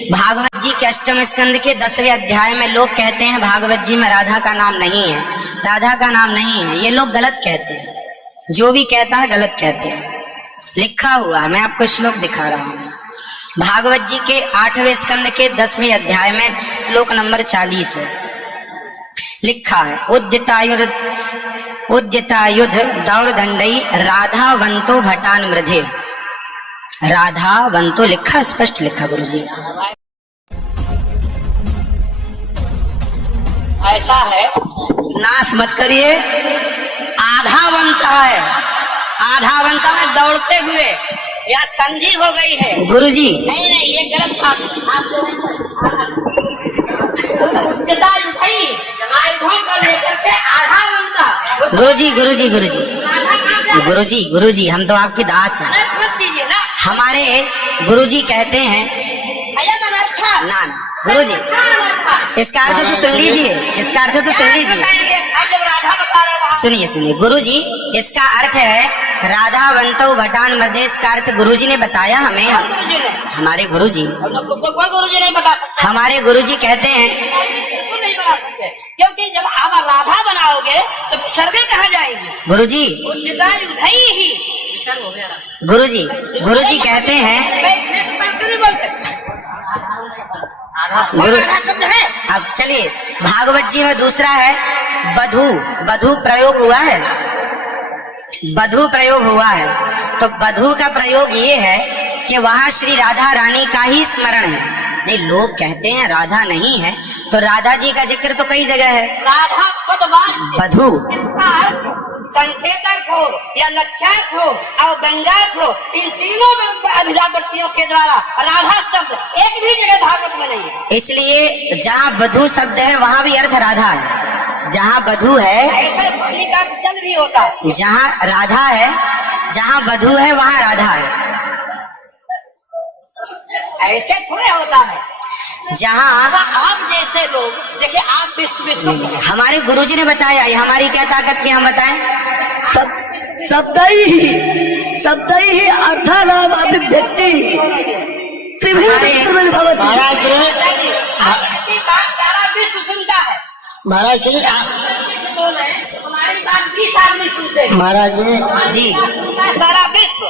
भागवत जी के अष्टम स्कंद के 10वें अध्याय में लोग कहते हैं भागवत जी में राधा का नाम नहीं है, राधा का नाम नहीं है। ये लोग गलत कहते हैं, जो भी कहता है गलत कहते हैं। लिखा हुआ है, मैं आपको श्लोक दिखा रहा हूँ। भागवत जी के 8वें स्कंद के 10वें अध्याय में श्लोक नंबर 40 है, लिखा है उद्यतायुध दौरदंडई राधावंतो भटान मृधे। राधावंतो लिखा, स्पष्ट लिखा गुरुजी। ऐसा है, नाश मत करिए। आधावंता है, आधावंता है दौड़ते हुए या संधि हो गई है गुरुजी। नहीं नहीं, ये गलत बात। आप जो उच्चता उठाई आयुधों को लेकर के आधावंता। गुरुजी गुरुजी गुरुजी गुरुजी गुरुजी, हम तो आपकी दास हैं। मत कीजिए ना। हमारे गुरुजी कहते हैं ना ना गुरुजी, इसका अर्थ तो सुन लीजिए, इसका अर्थ तो सुन लीजिए। सुनिए सुनिए गुरुजी, इसका अर्थ है राधावंतो भटान मृधे। इसका अर्थ गुरुजी ने बताया हमें, हमारे गुरुजी। कोई गुरुजी नहीं बता सकता। हमारे गुरुजी कहते हैं नहीं बता सकते, क्योंकि जब आप राधा बनाओगे तो सर्गे कहाँ जाएंगे गुरुजी। ही गुरुजी गुरुजी कहते हैं शब्द है। अब चलिए, भागवत जी में दूसरा है बधू। बधू प्रयोग हुआ है, बधू प्रयोग हुआ है। तो बधू का प्रयोग ये है कि वहां श्री राधा रानी का ही स्मरण है। नहीं, लोग कहते हैं राधा नहीं है, तो राधा जी का जिक्र तो कई जगह है। राधा पदवाच्य बधू इसका अर्थ संकेतक हो या लक्ष्यार्थ हो और व्यंग्यार्थ हो, इन तीनों अभिव्यक्तियों के द्वारा राधा शब्द एक भी जगह भागवत में नहीं है। इसलिए जहाँ बधू शब्द है वहाँ भी अर्थ राधा है। जहाँ बधू है ऐसे भक्ति का अर्थ जल भी होता है। जहाँ राधा है, जहाँ बधू है वहाँ राधा है। ऐसे थोड़े होता है। जहाँ आप जैसे लोग देखिए, आप विश्व हमारे गुरुजी ने बताया, ये हमारी क्या ताकत की हम बताएं। शब्द ही अर्थानाम अभिव्यक्ति त्रिविध भवति। आपकी बात सारा विश्व सुनता है। महाराज जी, हमारी बात 20 आदमी सुनते हैं। महाराज जी सारा विश्व।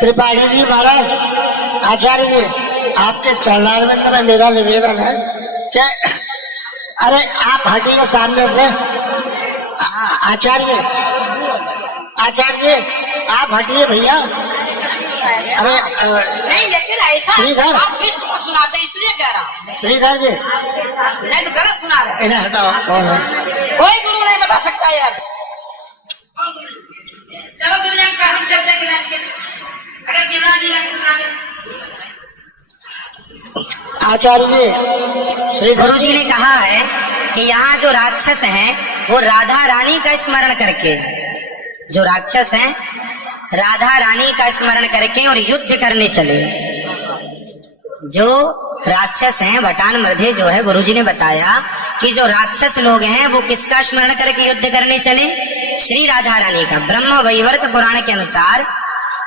त्रिपाठी जी, महाराज आचार्य जी, आपके चरणारविंद में मेरा निवेदन है कि अरे आप हटिए सामने से। आचार्य आप हटिए भैया। अरे नहीं, लेकिन ऐसा श्रीधर, आप विश्व को सुनाते हैं, इसलिए कह रहा हूँ। श्रीधर जी, नहीं तो गलत सुना रहे। इन्हें हटाओ। कोई गुरु नहीं बता सकता यार। चलो दुनिया का हम चलते अगर आचार्य जी, श्री गुरुजी ने कहा है कि यहाँ जो राक्षस हैं वो राधा रानी का स्मरण करके, जो राक्षस हैं राधा रानी का स्मरण करके और युद्ध करने चले। जो राक्षस हैं भटान मृधे जो है, गुरुजी ने बताया कि जो राक्षस लोग हैं वो किसका स्मरण करके युद्ध करने चले? श्री राधा रानी का। ब्रह्म वैवर्त पुराण के अनुसार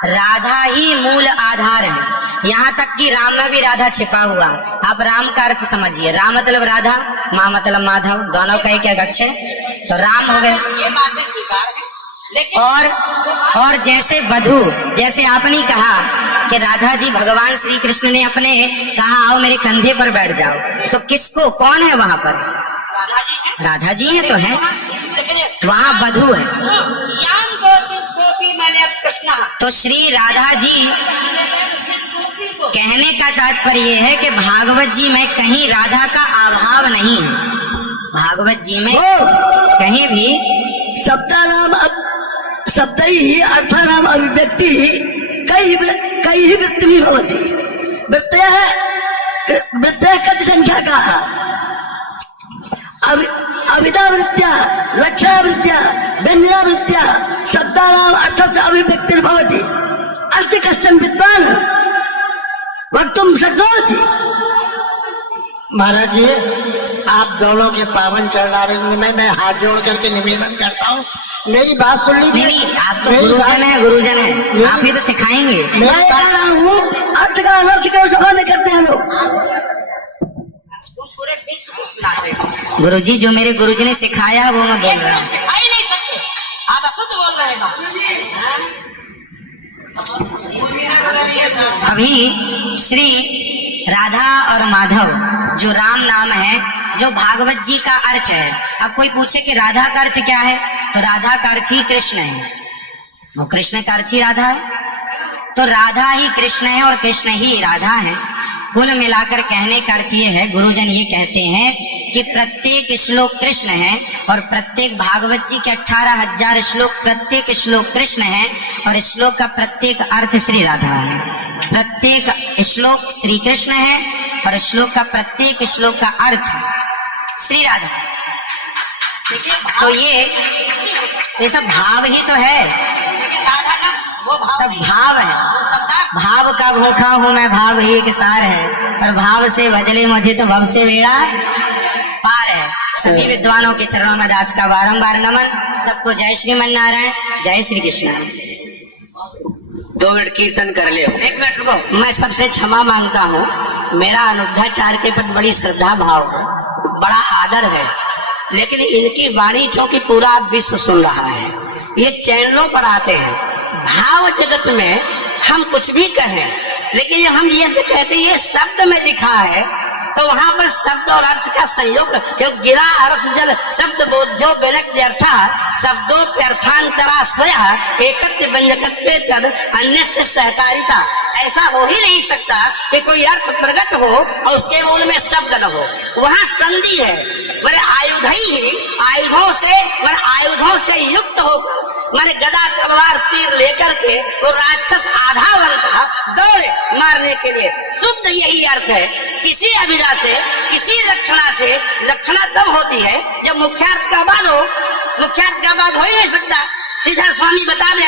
राधा ही मूल आधार है। यहाँ तक कि राम में भी राधा छिपा हुआ। आप राम का अर्थ समझिए, राम मतलब राधा, माँ मतलब माधव, दोनों का एक अक्ष है, तो राम हो गए। ये बात भी स्वीकार है, लेकिन और जैसे बधू, जैसे आपने कहा कि राधा जी, भगवान श्री कृष्ण ने अपने कहा आओ मेरे कंधे पर बैठ जाओ, तो किसको, कौन है वहां पर? राधा जी है तो है, वहाँ बधू है। तो श्री राधा जी कहने का तात्पर्य है कि भागवत जी में कहीं राधा का अभाव नहीं है। भागवत जी में कहीं भी शब्द ही अर्थानाम अभिव्यक्ति कई वृत्ति भी भवति। वृत्तयः कति संख्या का अविदावृत्त्या लक्ष्यावृत्त्या व्यंजनावृत्त्या शब्दानाम अर्थस्य अभिव्यक्तिर्भवति। अस्ति कश्चन विद्वान् वक्तुं शक्नोति। महाराज जी, आप दोनों के पावन चरणारविंद में मैं हाथ जोड़ करके निवेदन करता हूँ, मेरी बात सुन लीजिए। नहीं, आप तो गुरुजन है, गुरुजन है, आप ही तो सिखाएंगे। मैं कह रहा हूँ अर्थ का अनर्थ का सफा नहीं करते हैं लोग। तुम पूरे विश्व को सुनाते हो। गुरुजी जो मेरे गुरुजी ने सिखाया वो मैं बोल ये रहा गुरु हूँ। सिखा ही नहीं सकते, आप अशुद्ध बोल रहे हैं। अभी श्री राधा और माधव जो राम नाम है, जो भागवत जी का अर्थ है। अब कोई पूछे कि राधा का अर्थ क्या है, तो राधा का अर्थ ही कृष्ण है और कृष्ण का अर्थ ही राधा है। तो राधा ही कृष्ण है और कृष्ण ही राधा है। कुल मिलाकर कहने का अर्थ ये है, गुरुजन ये कहते हैं कि प्रत्येक श्लोक कृष्ण है और प्रत्येक भागवत जी के 18,000 श्लोक, प्रत्येक श्लोक कृष्ण है और श्लोक का प्रत्येक अर्थ श्री राधा है। प्रत्येक श्लोक श्री कृष्ण है और श्लोक का प्रत्येक श्लोक का अर्थ श्री राधा है। देखिए तो ये सब भाव ही तो है, राधा का वो भाव सब नहीं, भाव है। वो शब्द भाव का भूखा हूँ मैं, भाव ही एक सार है, और भाव से भजले मुझे तो भव से बेड़ा पार है। सभी विद्वानों के चरणों में दास का बारंबार नमन। सबको जय श्रीमन नारायण, जय श्री कृष्ण। 2 मिनट कीर्तन कर लियो। 1 मिनट रुको, मैं सबसे क्षमा मांगता हूँ। मेरा अनुद्धाचार्य के प्रति बड़ी श्रद्धा भाव है, बड़ा आदर है, लेकिन इनकी वाणी चूंकि पूरा विश्व सुन रहा है, ये चैनलों पर आते हैं। भाव जगत में हम कुछ भी कहें, लेकिन जब हम ये कहते हैं ये शब्द में लिखा है, तो वहां पर शब्द और अर्थ का संयोग, क्योंकि गिरा अर्थ जल शब्द बोध्यो व्यक्त अर्था शब्दों व्यर्थांतराश्रय एकत्व व्यंजकत्वे तद अन्य से सहकारिता। ऐसा हो ही नहीं सकता कि कोई अर्थ प्रकट हो और उसके मूल में शब्द न हो। वहां संधि है, मेरे आयुध ही आयुधों से युक्त होकर मैंने गदा तलवार तीर लेकर के वो राक्षस आधा बनता दौड़े मारने के लिए। शुद्ध यही अर्थ है। किसी अभिजा से, किसी लक्षणा से, लक्षणा तब होती है जब मुख्यार्थ का बाद हो। मुख्यार्थ का बाद हो ही नहीं सकता। सीधा स्वामी बता दे,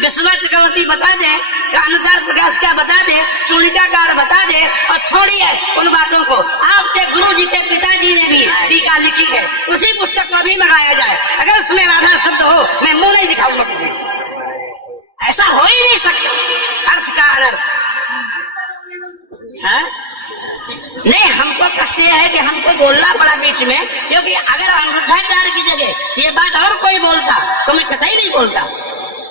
विश्वनाथ चक्रवर्ती बता दे, अनुसार प्रकाश का बता दे, चूलिकाकार बता दे, और छोड़िए उन बातों को। आपके गुरु जी के पिताजी ने भी टीका लिखी है, उसी पुस्तक को भी मंगाया जाए। अगर उसमें राधा शब्द हो, मैं मुंह नहीं दिखाऊंगा कभी। ऐसा हो ही नहीं सकता अर्थ का अनर्थ। हाँ? नहीं, हमको कष्ट यह है कि हमको बोलना पड़ा बीच में, क्योंकि अगर अनुद्धाचार्य की जगह ये बात और कोई बोलता तो मैं कतई नहीं बोलता।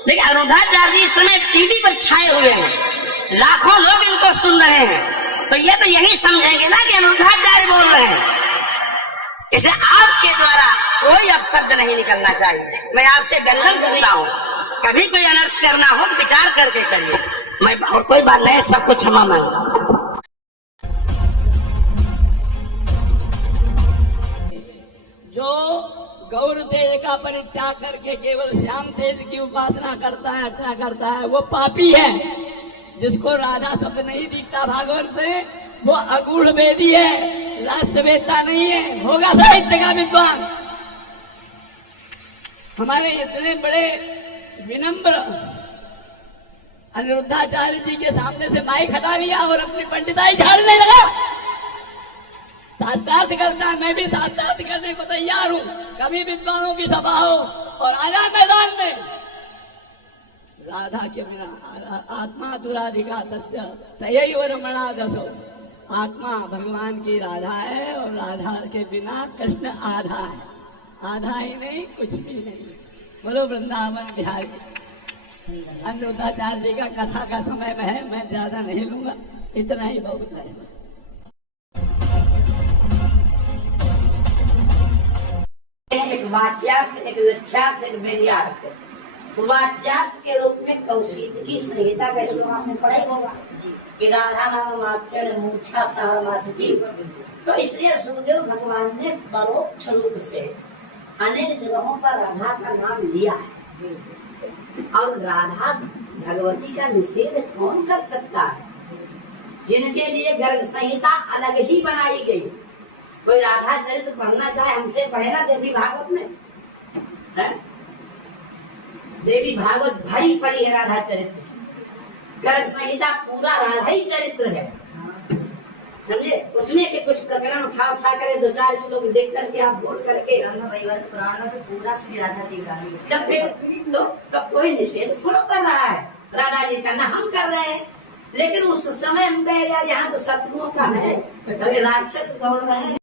लेकिन अनुद्धाचार्य जी इस समय टीवी पर छाए हुए हैं, लाखों लोग इनको सुन रहे हैं, तो ये तो यही समझेंगे ना कि अनुद्धाचार्य बोल रहे हैं। इसे आपके द्वारा कोई अपशब्द नहीं निकलना चाहिए। मैं आपसे व्यंजन करता हूँ, कभी कोई अनर्थ करना हो तो विचार करके करिए। मैं और कोई बात नहीं, सबको क्षमा मांगता। जो गौर तेज का परित्याग करके केवल श्याम तेज की उपासना करता है, अर्चना करता है, वो पापी है। जिसको राधा शब्द नहीं दिखता भागवत में, वो अगूढ़ वेदी है, राष्ट्र वेदता नहीं है, होगा साहित्य का विद्वान। हमारे इतने बड़े विनम्र अनिरुद्धाचार्य जी के सामने से माइक हटा लिया और अपनी पंडिताई झाड़ने लगा। शास्त्रार्थ करता है, मैं भी शास्त्रार्थ करने को तैयार हूँ। कभी विद्वानों की सभा हो और आजा मैदान में। राधा के बिना आत्मा दुराधिका तस्य तयैव रमणा दसो। आत्मा भगवान की राधा है और राधा के बिना कृष्ण आधा है। आधा ही नहीं, कुछ भी नहीं। बोलो वृंदावन बिहारी। अनिरुद्धाचार्य जी का कथा का समय में है, मैं ज्यादा नहीं लूंगा, इतना ही बहुत है। एक वाच्यार्थ, एक लक्ष्यार्थ, एक व्यंग्यार्थ। वाच्यार्थ के रूप में कौशिक की संहिता का श्लोक आपने पढ़ा ही होगा कि राधा नाम मात्र मूर्छा सहमासी। तो इसलिए सुखदेव भगवान ने परोक्ष रूप से अनेक जगहों पर राधा का नाम लिया है। और राधा भगवती का निषेध कौन कर सकता है? जिनके लिए गर्ग संहिता अलग ही बनाई गई। कोई राधा चरित्र पढ़ना चाहे हमसे पढ़े ना देवी भागवत में है? देवी भागवत भाई पढ़ी है राधा चरित्र से। गर्ग संहिता पूरा राधा ही चरित्र है, समझे? उसमें के कुछ प्रकरण उठा कर 2-4 श्लोक देख करके आप बोल करके पुराण में तो पूरा श्री राधा जी का ही। तब फिर तो कोई निषेध थोड़ा कर रहा है राधा जी का, ना हम कर रहे हैं। लेकिन उस समय हम कहे यार यहाँ तो शत्रुओं का है, अरे राक्षस गौड़ रहे हैं।